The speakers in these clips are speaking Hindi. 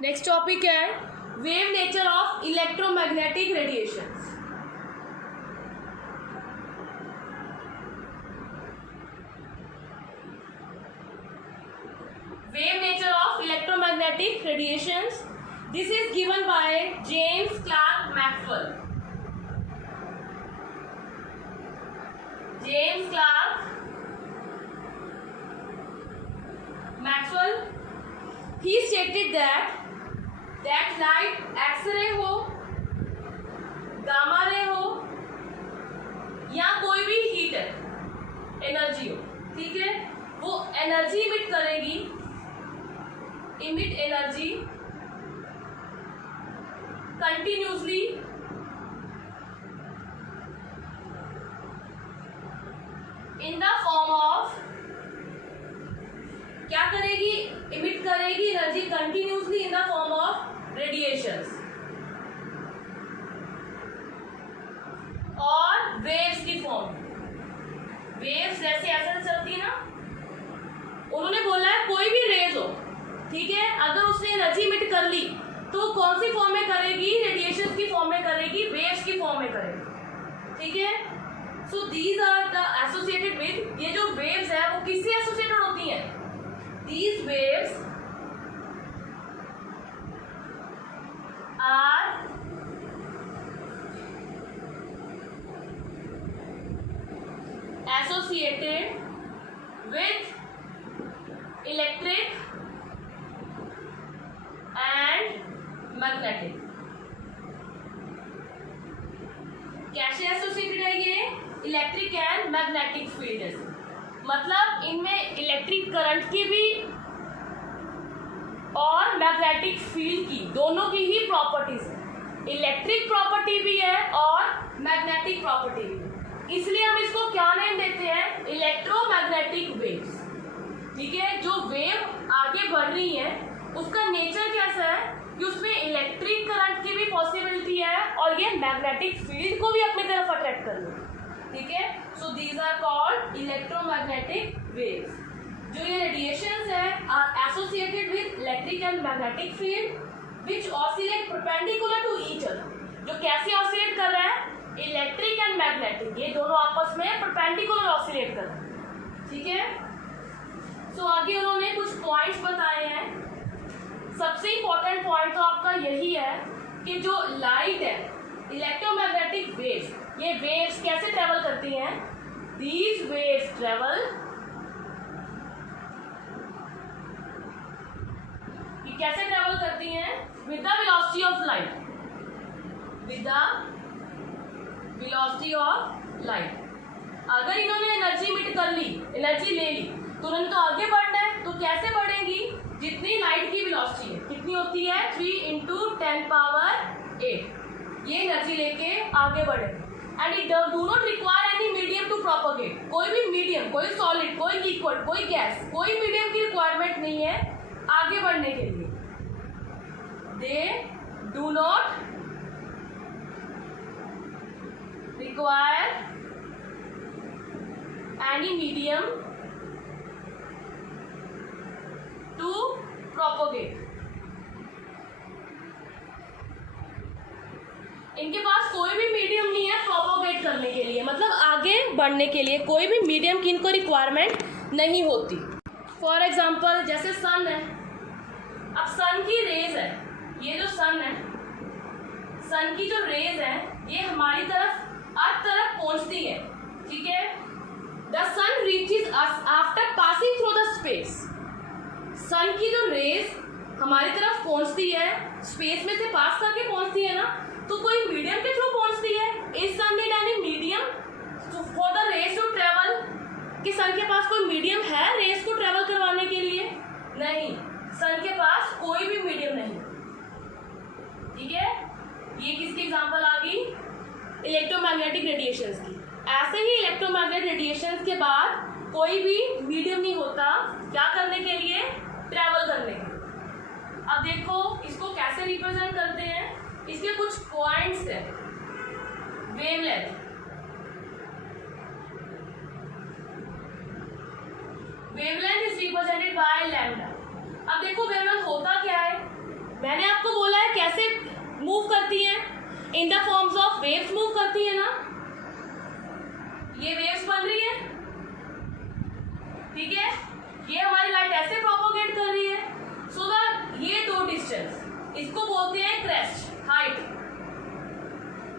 नेक्स्ट टॉपिक क्या है? Wave nature of electromagnetic radiations. Wave nature of electromagnetic radiations. This is given by James Clerk Maxwell. James Clerk Maxwell. He stated that light X-ray हो, गामा रे हो, या कोई भी हीट एनर्जी हो, ठीक है, वो एनर्जी इमिट करेगी, emit energy continuously in the form of, क्या करेगी? emit करेगी energy continuously in the form of radiations और waves की फॉर्म। waves जैसे ऐसे चलती है ना, उन्होंने बोला है कोई भी रेज हो, ठीक है, अगर उसने एनर्जी इमिट कर ली तो कौन सी फॉर्म में करेगी? रेडिएशन की फॉर्म में करेगी, वेव्स की फॉर्म में करेगी, ठीक है। So these are the associated with, ये जो वेव्स है वो किससे एसोसिएटेड होती हैं? These waves are associated with electric and magnetic. कैसे एसोसिएटेड है ये? इलेक्ट्रिक एंड मैग्नेटिक फील्ड से, मतलब इनमें इलेक्ट्रिक करंट की भी और मैग्नेटिक फील्ड की, दोनों की ही प्रॉपर्टीज है। इलेक्ट्रिक प्रॉपर्टी भी है और मैग्नेटिक प्रॉपर्टी भी है, इसलिए हम इसको क्या नेम देते हैं? इलेक्ट्रोमैग्नेटिक वेव्स, ठीक है। जो वेव आगे बढ़ रही है उसका नेचर कैसा है कि उसमें इलेक्ट्रिक करंट की भी पॉसिबिलिटी है और ये मैग्नेटिक फील्ड को भी अपनी तरफ अट्रैक्ट कर लो, ठीक है। So these are called electromagnetic waves. जो ये रेडिएशंस है are associated with electric and magnetic field which oscillate perpendicular to each other. जो कैसे ऑसिलेट कर रहा है? इलेक्ट्रिक एंड मैग्नेटिक, ये दोनों आपस में परपेंडिकुलर ऑसिलेट कर रहे हैं, ठीक है। सो आगे उन्होंने कुछ पॉइंट्स बताए हैं। सबसे इंपॉर्टेंट पॉइंट तो आपका यही है कि जो लाइट है, इलेक्ट्रोमैग्नेटिक वेव्स, ये वेव्स कैसे ट्रेवल करती हैं? दीज वेव्स ट्रेवल, ये कैसे ट्रेवल करती हैं? With the velocity of light, with the velocity of light. अगर इन्होंने एनर्जी इमिट कर ली, एनर्जी ले ली, तुरंत तो आगे बढ़ना है, तो कैसे बढ़ेंगी? जितनी लाइट की वेलोसिटी है, कितनी होती है? 3 × 10⁸ ये एनर्जी लेके आगे बढ़ेंगे। And it do not require any medium to propagate. कोई भी मीडियम, कोई सॉलिड, कोई लिक्विड, कोई गैस, कोई मीडियम की रिक्वायरमेंट नहीं है आगे बढ़ने के लिए। They do not require any medium to propagate. इनके पास कोई भी मीडियम नहीं है प्रोपोगेट करने के लिए, मतलब आगे बढ़ने के लिए कोई भी मीडियम की इनको रिक्वायरमेंट नहीं होती। फॉर एग्जाम्पल जैसे सन है, अब सन की रेज है, ये जो सन है, सन की जो रेज है ये हमारी तरफ अर्थ तरफ पहुंचती है, ठीक है। The sun reaches us after passing through the space. Sun की जो रेज हमारी तरफ पहुंचती है, स्पेस में से पास करके पहुंचती है ना, तो कोई मीडियम के थ्रू पहुंचती है। Is sun need any medium for the rays to travel? कि सन के पास कोई मीडियम है रेज को ट्रेवल करवाने के लिए? नहीं, सन के पास कोई भी मीडियम नहीं, ठीक है। ये किसकी एग्जांपल आ गई? इलेक्ट्रोमैग्नेटिक रेडिएशंस की। ऐसे ही इलेक्ट्रोमैग्नेटिक रेडिएशंस के बाद कोई भी मीडियम नहीं होता क्या करने के लिए? ट्रेवल करने के। अब देखो इसको कैसे रिप्रेजेंट करते हैं, इसके कुछ पॉइंट्स हैं। Wavelength, wavelength is represented by lambda. अब देखो वेवलेंथ होता क्या है? मैंने मूव करती हैं in the forms of waves, move करती है ना, ये वेव्स बन रही है, ठीक है, ये हमारी लाइट ऐसे प्रोपोगेट कर रही है। सो द ये दो डिस्टेंस, इसको बोलते हैं क्रेस्ट, हाइट,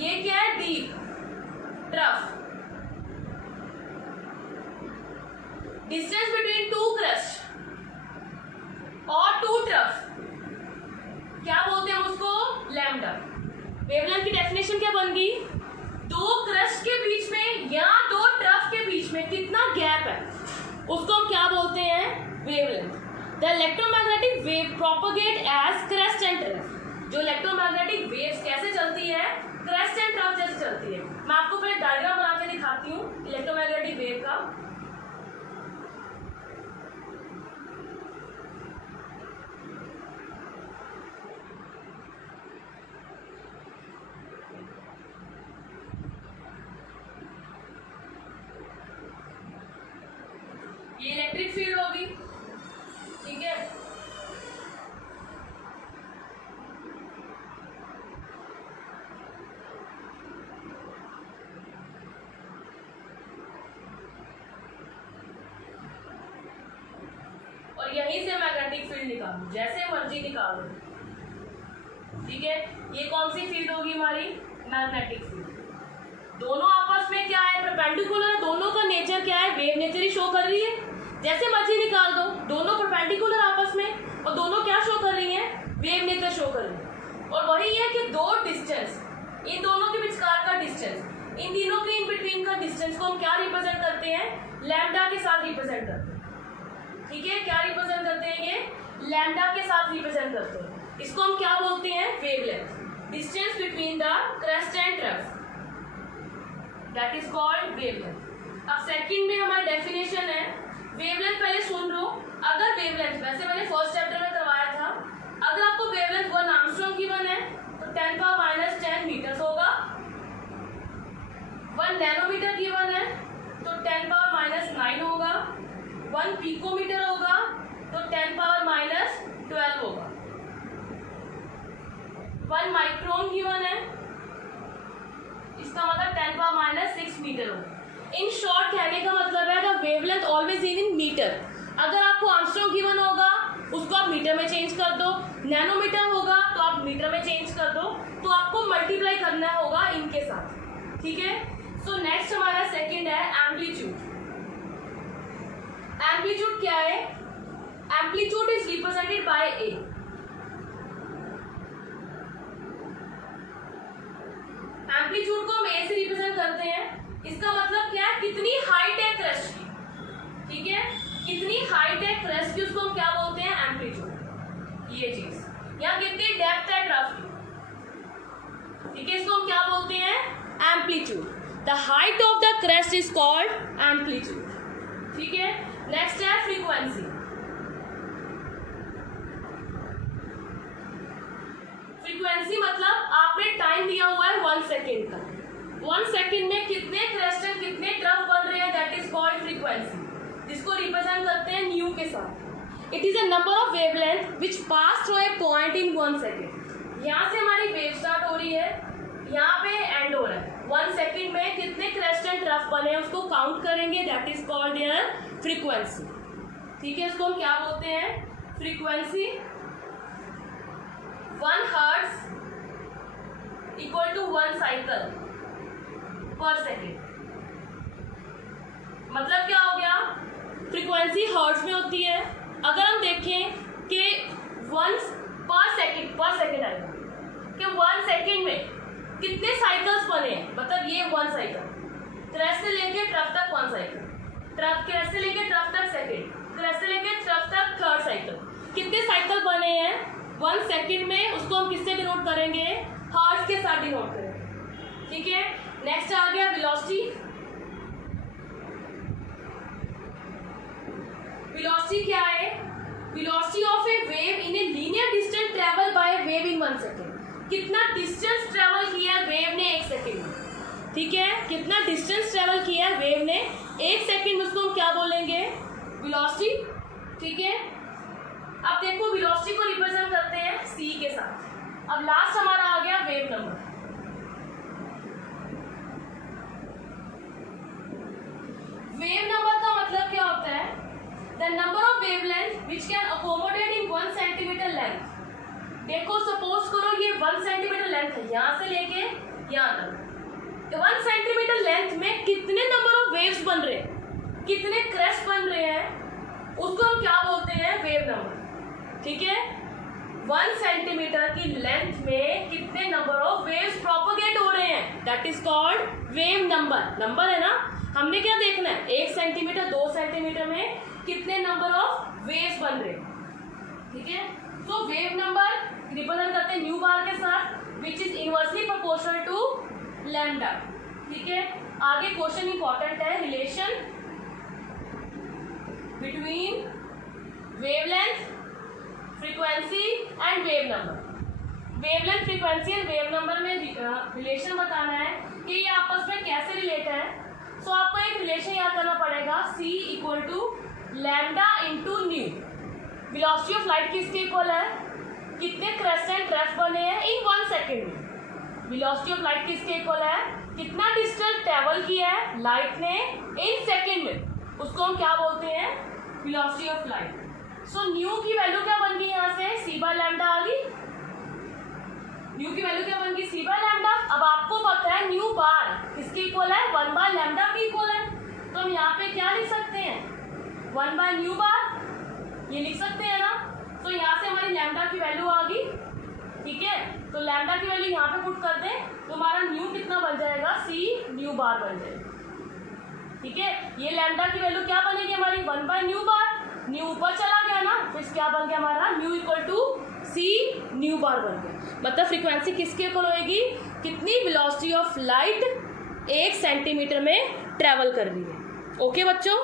ये क्या है, deep, trough, distance between two crest और टू ट्रफ क्या बोलते हैं उसको, लैम्डा। वेवलेंथ की डेफिनेशन क्या बन गई, दो क्रेस्ट के बीच में या दो ट्रफ के बीच में कितना गैप है उसको हम क्या बोलते हैं, wavelength. The electromagnetic wave propagate as crest and trough. जो इलेक्ट्रोमैग्नेटिक वेव्स कैसे चलती है, क्रेस्ट एंड ट्रफ जैसे चलती है। मैं आपको पहले डायग्राम बना के दिखाती हूँ इलेक्ट्रोमैग्नेटिक वेव का। ये इलेक्ट्रिक फील्ड होगी, ठीक है, और यहीं से मैग्नेटिक फील्ड निकालो, जैसे मर्जी निकालो, ठीक है। ये कौन सी फील्ड होगी हमारी, मैग्नेटिक फील्ड। दोनों आपस में क्या है, परपेंडिकुलर, दोनों का नेचर क्या है, वेव नेचर ही शो कर रही है, जैसे मर्जी निकाल दो, दोनों परपेंडिकुलर आपस में, और दोनों क्या शो कर रही हैं, वेव नेचर शो कर रही है। और वही है कि दो डिस्टेंस, इन दोनों के बीचकार का डिस्टेंस, इन तीनों के इन बिटवीन का डिस्टेंस को हम क्या रिप्रेजेंट करते हैं, लैम्डा के साथ रिप्रेजेंट करते हैं, ठीक है। क्या रिप्रेजेंट करते हैं, ये लैम्डा के साथ रिप्रेजेंट करते हैं। इसको हम क्या बोलते हैं, wavelength, distance between the crest and trough, that is called wavelength. अब सेकंड में हमारी डेफिनेशन है वेवलेंथ, पहले सुन लो। अगर वेवलेंथ, वैसे मैंने फर्स्ट चैप्टर में करवाया था, अगर आपको वेवलेंथ 1 आर्मस्ट्रॉन्ग गिवन है तो 10⁻⁻10 मीटर्स होगा। 1 नैनोमीटर गिवन है तो 10⁻⁹ होगा। 1 पिकोमीटर होगा तो 10⁻⁻12 होगा। 1 माइक्रोन गिवन है, इसका मतलब 10⁻⁶ मीटर होगा। इन शॉर्ट कहने का मतलब है the wavelength always in metre. अगर आपको आर्मस्ट्रॉन्ग गिवन होगा उसको आप मीटर में चेंज कर दो, नैनोमीटर होगा तो आप मीटर में चेंज कर दो, तो आपको मल्टीप्लाई करना होगा इनके साथ, ठीक है। सो नेक्स्ट हमारा सेकंड है एम्पलीट्यूड। एम्पलीट्यूड क्या है, amplitude is represented by A. Amplitude को हम ए से रिप्रेजेंट करते हैं। इसका मतलब क्या है, कितनी हाइट है क्रेस्ट की, ठीक है, कितनी हाइट है क्रेस्ट की, उसको हम क्या बोलते हैं, एम्पलीट्यूड। ये चीज, या कितनी डेप्थ है ट्रफ की, ठीक है, इसको हम क्या बोलते हैं, amplitude. The height of the crest is called amplitude, ठीक है। नेक्स्ट है फ्रीक्वेंसी। फ्रीक्वेंसी मतलब आपने टाइम दिया हुआ है 1 सेकेंड का, 1 सेकेंड में कितने क्रेस्ट एंड कितने ट्रफ बन रहे हैं, दैट इज कॉल्ड फ्रीक्वेंसी, जिसको रिप्रेजेंट करते हैं न्यू के साथ। It is a number of wavelength which pass through a point in 1 second. यहाँ से हमारी वेव स्टार्ट हो रही है, यहाँ पे एंड हो रहा है। 1 सेकेंड में कितने क्रेस्ट एंड ट्रफ बने हैं उसको काउंट करेंगे, that is called their frequency, ठीक है। उसको हम क्या बोलते हैं, frequency. 1 hertz equal to 1 cycle per second. मतलब क्या हो गया, फ्रीक्वेंसी हर्ट्ज में होती है। अगर हम देखें कि 1 पर सेकेंड आएगा कि 1 सेकेंड में कितने साइकिल्स बने हैं, मतलब ये 1 साइकिल, क्रेस्ट से लेके ट्रफ तक 1 साइकिल, ट्रफ क्रेस्ट से लेके ट्रफ तक सेकेंड, क्रेस्ट से लेके ट्रफ तक 3rd साइकिल, कितने साइकिल बने हैं 1 सेकेंड में, उसको हम किससे डिनोट करेंगे, हर्ट्ज के साथ डिनोट करेंगे, ठीक है। नेक्स्ट आ गया वेलोसिटी। वेलोसिटी क्या है, velocity of A wave in a linear distance travel by wave in 1 second. कितना डिस्टेंस ट्रेवल किया वेव ने 1 सेकेंड में, ठीक है, कितना डिस्टेंस ट्रेवल किया वेव ने 1 सेकेंड में, उसको हम क्या बोलेंगे, वेलोसिटी, ठीक है। अब देखो वेलोसिटी को रिप्रेजेंट करते हैं c के साथ। अब लास्ट हमारा आ गया नंबर। वेव नंबर का मतलब क्या होता है? The number of wavelength which can accommodate in 1 centimetre length. देखो सपोज करो ये 1 सेंटीमीटर लेंथ है, यहाँ से लेके यहाँ तक। 1 सेंटीमीटर लेंथ में कितने नंबर ऑफ वेव्स बन रहे हैं, कितने क्रेस्ट बन रहे हैं, उसको हम क्या बोलते हैं? Wave number. ठीक है, 1 सेंटीमीटर की लेंथ में कितने नंबर ऑफ वेव्स प्रोपोगेट हो रहे हैं, that is called wave number. Number है ना, हमने क्या देखना है? 1 सेंटीमीटर 2 सेंटीमीटर में कितने नंबर ऑफ वेव्स बन रहे हैं। ठीक है, तो वेव नंबर रिप्रेजेंट करते हैं न्यू बार के साथ, which is inversely proportional to lambda. ठीक है, आगे क्वेश्चन इंपॉर्टेंट है, relation between wavelength, frequency and wave number. Wavelength, frequency and wave number में रिलेशन बताना है कि ये आपस में कैसे रिलेट है। सो आपको एक रिलेशन याद करना पड़ेगा, C equal to lambda into nu. Velocity of light किसके इक्वल है? कितने क्रेस्ट एंड ट्रैप बने हैं इन 1 सेकेंड में। वेलोसिटी ऑफ लाइट किसके इक्वल है? कितना डिस्टेंस ट्रेवल किया है लाइट ने इन सेकेंड में, उसको हम क्या बोलते हैं? Velocity of light. So new की वैल्यू क्या बन गई? यहाँ से C बाय लैम्डा आ गई। न्यू की वैल्यू क्या बन गई? C by lambda. अब आपको पता है न्यू बार किसके इक्वल है? 1 बाय लैम्डा के इक्वल है। तो हम यहाँ पे क्या लिख सकते हैं? 1 बाय न्यू बार, ये लिख सकते हैं ना। तो यहाँ से हमारी लैम्डा की वैल्यू आ गई। ठीक है, तो लैम्डा की वैल्यू यहाँ पे पुट कर दें तो हमारा न्यू कितना बन जाएगा? C न्यू बार बन जाएगा। ठीक है, ये लैम्डा की वैल्यू क्या बनेगी हमारी? 1 बाय न्यू बार। न्यू ऊपर चला गया ना, फिर क्या बन गया हमारा? New equal to C new bar बन गया। मतलब फ्रीक्वेंसी किसके इक्वल होएगी? कितनी वेलोसिटी ऑफ लाइट 1 सेंटीमीटर में ट्रेवल कर रही है। ओके बच्चों।